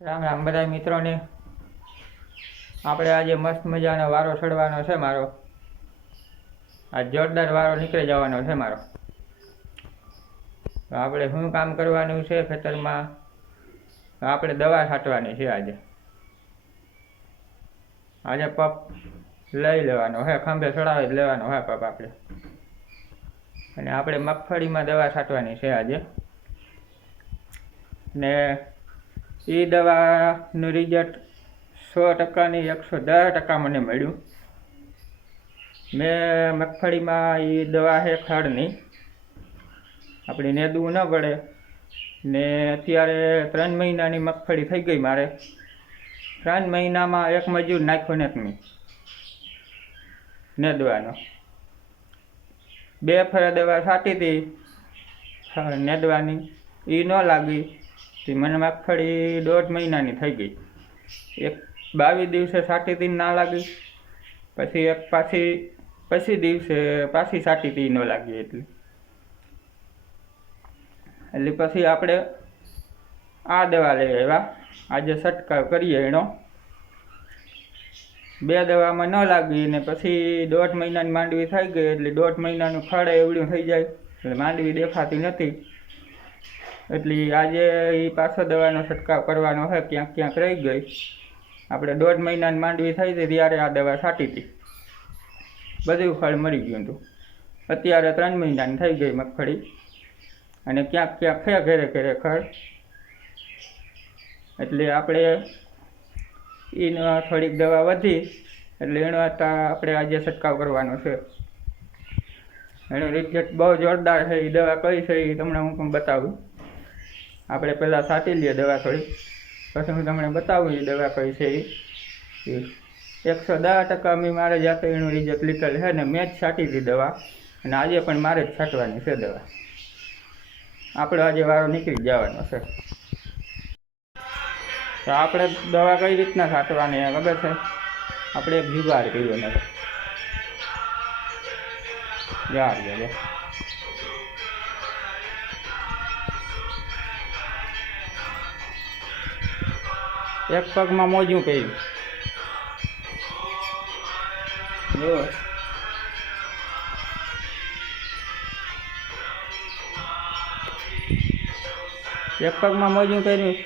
રામ રામ બધા મિત્રોને। આપણે આજે મસ્ત મજાનો વારો ચડવાનો છે મારો। આ જોરદાર વારો નીકળી જવાનો છે મારો। તો આપણે શું કામ કરવાનું છે ખેતરમાં? આપણે દવા છાંટવાની છે આજે। આજે પપ લઈ લેવાનો છે, ખંભે ચડાવી જ લેવાનો છે પપ આપણે। અને આપણે મગફળીમાં દવા છાંટવાની છે આજે। ને એ દવાનું રિઝલ્ટ 100% ની 110% મને મળ્યું। મેં મગફળીમાં એ દવા છે ખડની, આપણી નેદવું ન પડે ને। અત્યારે 3 મહિનાની મગફળી થઈ ગઈ મારે। 3 મહિનામાં એક મજૂર નાખ્યો નથી મેં નેદવાનો। 2 ફેરા દવા છાંટી હતી નેદવાની, એ ન લાગી તે મને મગફળી 1.5 મહિનાની થઈ ગઈ। એક 22 દિવસે છાંટી હતી ના લાગી, પછી એક પછી દિવસે પાછી છાંટી હતી ન લાગી એટલે પછી આપણે આ દવા લઈ આવ્યા। આજે છંટકાવ કરીએ એનો। 2 દવામાં ન લાગી ને પછી 1.5 મહિનાની માંડવી થઈ ગઈ એટલે 1.5 મહિનાનું ખડ એવડું થઈ જાય એટલે માંડવી દેખાતી નથી। એટલે આજે એ પાછો દવાનો છંટકાવ કરવાનો છે, ક્યાંક ક્યાંક રહી ગઈ। આપણે 1.5 મહિનાની માંડવી થઈ હતી ત્યારે આ દવા છાંટી હતી, બધું ફળ મરી ગયું હતું। અત્યારે 3 મહિનાની થઈ ગઈ મગફળી અને ક્યાંક ક્યાંક છે ઘરે ઘરે ખડ, એટલે આપણે એનો થોડીક દવા વધી એટલે એનો આપણે આજે છંટકાવ કરવાનો છે। એનો રિઝલ્ટ બહુ જોરદાર છે। એ દવા કઈ છે એ તમને હું પણ બતાવું। આપણે પહેલાં છાંટી લઈએ દવા થોડી, પછી હું તમને બતાવું એ દવા કઈ છે એ। 110% મેં મારે જાતે એનું રિઝલ્ટ લીધેલ છે ને મેં જ છાંટી હતી દવા, અને આજે પણ મારે જ છાંટવાની છે દવા। આપણો આજે વારો નીકળી જવાનો છે। તો આપણે દવા કઈ રીતના છાંટવાની ખબર છે? આપણે એક જુગાડ કર્યો નથી યાર, એક પગમાં મોજું કર્યું જો, એક પગમાં મોજું કર્યું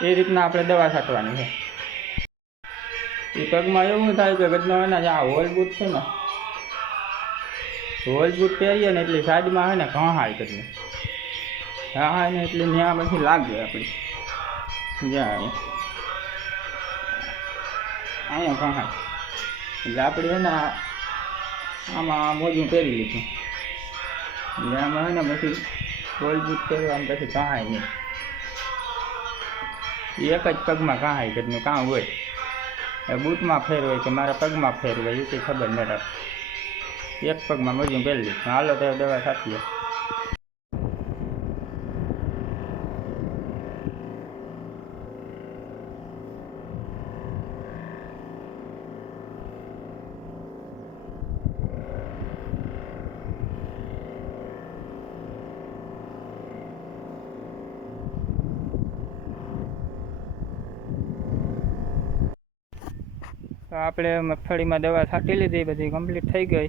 એ રીતના આપણે દવા છાંટવાની છે। એ પગમાં એવું થાય કે ગજનો એના આ હોલ બૂટ છે ને, હોલ બૂટ પહેરીએ ને એટલે સાઈડમાં હોય ને ઘાહાય કરીને ઘાહાય ને એટલે ત્યાં પછી લાગે આપણી જ્યાં અહીંયા ઘાહાય એટલે આપણે છે ને આમાં મોજું પહેરી લીધું એટલે આમાં હોય ને પછી હોલ બૂટ પહેરવામાં પછી ઘાહાય નહીં। એક જ પગમાં ઘાહાય ઘરનું કામ હોય, બૂટમાં ફેર હોય કે મારા પગમાં ફેર હોય એ કંઈ ખબર ન રાખે। એક પગમાં મોજું પહેરી લીધું। હાલો તો દવા છાંટીએ। તો આપણે મગફળીમાં દવા છાંટી લીધી, બધી કમ્પ્લીટ થઈ ગઈ।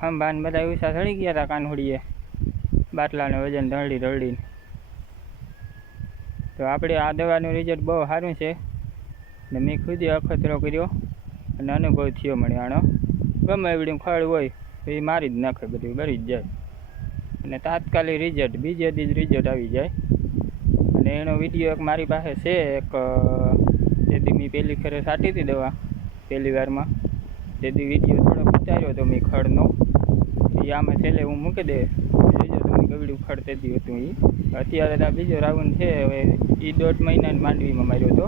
ખંભાને બધા ઉષા ચડી ગયા હતા કાનહુડીએ, બાટલાને વજન ઢળીને। તો આપણે આ દવાનું રિઝલ્ટ બહુ સારું છે ને મેં ખુદે અખતરો કર્યો અને અનુભવ થયો મને આનો। ગમે એવડું ખડ હોય તો એ મારી જ નાખે, બધું બળી જ જાય અને તાત્કાલિક રિઝલ્ટ બીજે દી જ રિઝલ્ટ આવી જાય। અને એનો વિડીયો એક મારી પાસે છે, એક તેથી મેં પહેલી ફેરે છાંટી હતી દવા પહેલી વારમાં, તેથી વિડીયો થોડોક ઉતાર્યો હતો મેં ખડનો, એ આમાં છેલ્લે હું મૂકી દે જોજો તમે ગવડું ખડ તેથી હતું એ। અત્યારે તો બીજો રાઉન્ડ છે, હવે એ 1.5 મહિનાની માંડવીમાં માર્યો હતો,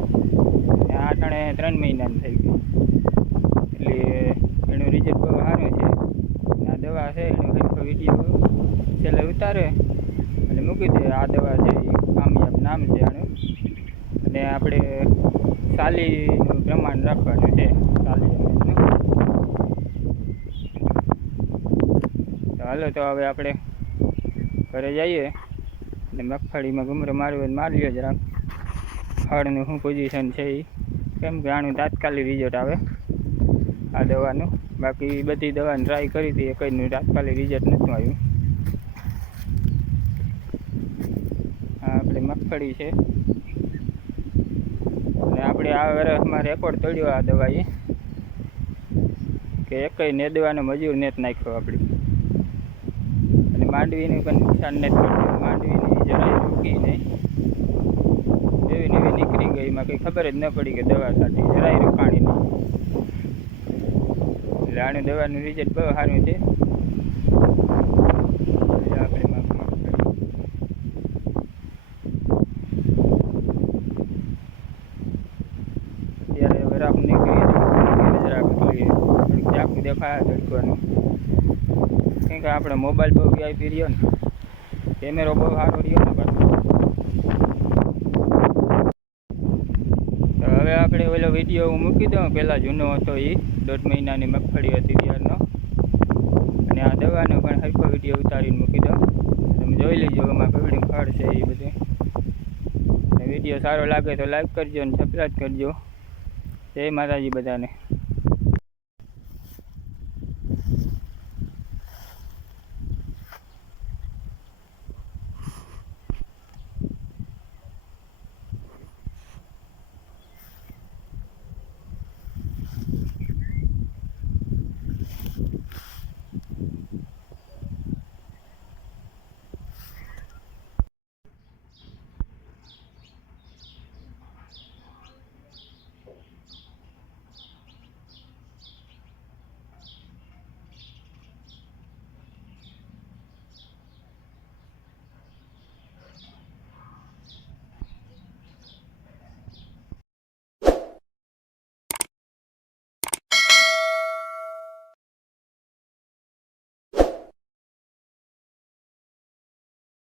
આ ટાણે 3 મહિનાની થઈ ગઈ એટલે એનું રિઝલ્ટ બહુ સારું છે। આ દવા છે એનો હરખો વિડીયો છેલ્લે ઉતારે અને મૂકી દે। આ દવા છે એ કામયાબ નામ છે આનું, અને આપણે સાલીનું પ્રમાણ રાખવાનું છે, સાલી એમએલનું। તો હાલો તો હવે આપણે ઘરે જઈએ, ને મગફળીમાં ગુમરો મારવો હોય મારી લ્યો જરાક ફળનું શું પોઝિશન છે એ, કેમ કે આનું તાત્કાલિક રિઝલ્ટ આવે આ દવાનું. બાકી બધી દવાને ટ્રાય કરી હતી, કંઈનું તાત્કાલિક રિઝલ્ટ નહોતું આવ્યું. આ આપણે મગફળી છે અને આપણે આ વર્ષમાં રેકોર્ડ તોડ્યો આ દવાએ કે એકય નેદવાનો મજૂર નથી નાખ્યો આપણી. અને માંડવીનું પણ નુકસાન નથી કર્યું, માંડવીની જરાય રોકી નહીં, એવી ને એવી નીકળી ગઈ. એમાં કંઈ ખબર જ ન પડી કે દવા સાથે જરાય રોકાણી નહીં. એટલે આનું દવાનું રિઝલ્ટ બહુ સારું છે. આપણે અત્યારે વરાપ નીકળી જરાક થોડીક ચાકુ દેખાય તડકવાનું, કેમ કે આપણે મોબાઈલ બહુ વીઆઈપી રહ્યો ને, કેમેરો બહુ સારો રહ્યો ને પાછો. તો હવે આપણે ઓલો વિડીયો હું મૂકી દઉં, પહેલાં જૂનો હતો એ 1.5 મહિનાની મગફળી હતી ત્યારનો, અને આ દવાનો પણ હરખો વિડીયો ઉતારીને મૂકી દઉં. તમે જોઈ લેજો એમાં કેવડી ફળ છે એ બધું. વિડીયો સારો લાગે તો લાઈક કરજો અને સબસ્ક્રાઈબ કરજો. જય માતાજી બધાને.